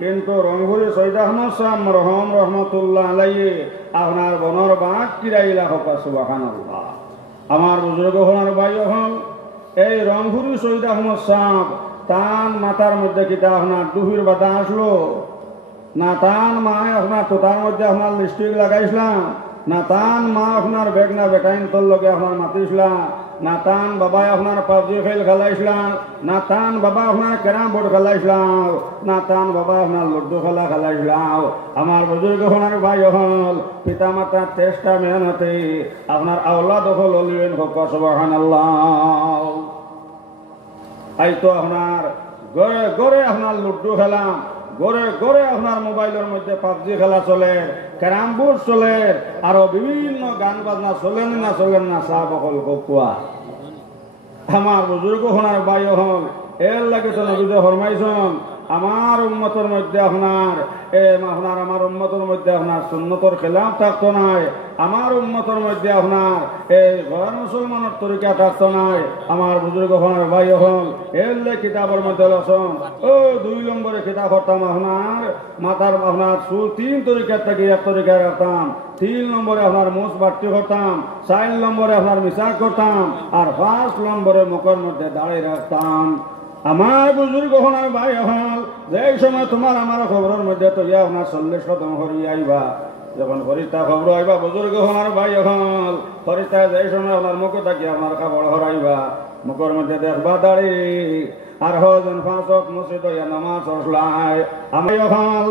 কিন্তু রংপুরে সৈয়দ আহমদ শাহ মরহম রহমতুল্লাহ আলাইহি আপনার বনর বাঁক কিরাইলা হকা সুবহানাল্লাহ। আমার বুজুর্গ হওয়ার ভাই হল এই রংপুরি সৈয়দ আহমদ শাহ তান মাথার মধ্যে কিতা আপনার দুহির বাতা আসলো না, তান মা আপনার তোতার মধ্যে আপনার লিপস্টিক লাগাইছিলাম না, তান মা আপনার বেগনা বেটাইন তোর লগে আপনার মাতিছিলাম না, তান বাবা আপনার পাবজি খেল খেলাইছিলাম না, তান বাবা আপনার ক্যারাম বোর্ড খেলাইছিলাম না, তান বাবা আপনার লুডু খেলা খেলাইছিলাম। আমার বুজুর্গ হওয়ার ভাই হল পিতা মাতার চেষ্টা মেহনতে আপনার আওলাদ হল অলিবেন হোক সুবহানাল্লাহ। এই তো আপনার গড়ে গড়ে আপনার লুডু খেলাম, গড়ে গড়ে আপনার মোবাইলের মধ্যে পাবজি খেলা চলে, ক্যারাম বোর্ড চলে, আরো বিভিন্ন গান বাজনা চলেন না চলেন না চা বকল কোয়া। আমার বুজুর্গ হওয়ার ভাই হল এর লাগে তো নবীতে ফরমাইছেন আমার উম্মতের মধ্যে আপনার আমার উম্মতের মধ্যে আপনার সুন্নতর খেলাফ থাকতো নাই, আমার উম্মতের মধ্যে আপনার এই ঘর মুসলমানের তরিকা থাকতো নাই। আমার বুজুর্গ হওয়ার ভাই হল এর কিতাবের মধ্যে লসন ও 2 নম্বরে কিতাব করতাম আপনার মাথার আপনার চুল 3 তরিকার থেকে 1 তরিকায় রাখতাম, 3 নম্বরে আপনার মুছ বাড়তি করতাম, 4 নম্বরে আপনার মিশাক করতাম, আর 5 নম্বরে মুখের মধ্যে দাঁড়িয়ে রাখতাম। আমার বুজুর্গ হওয়ার ভাই হল যে সময় তোমার আমার খবরের মধ্যে তো আপনার 40 কদম হরি আইবা, যখন ফরিস্তা খবর আইবা বুজুর্গ হওয়ার ভাই হল ফরিস্তা যে সময় আপনার মুখে থাকি আপনার খাবার হরাইবা, মুখের মধ্যে দেখবা দাঁড়ি আর হজন 5 ওয়াক্ত মসজিদ নামাজ পড়লাই। আমি হল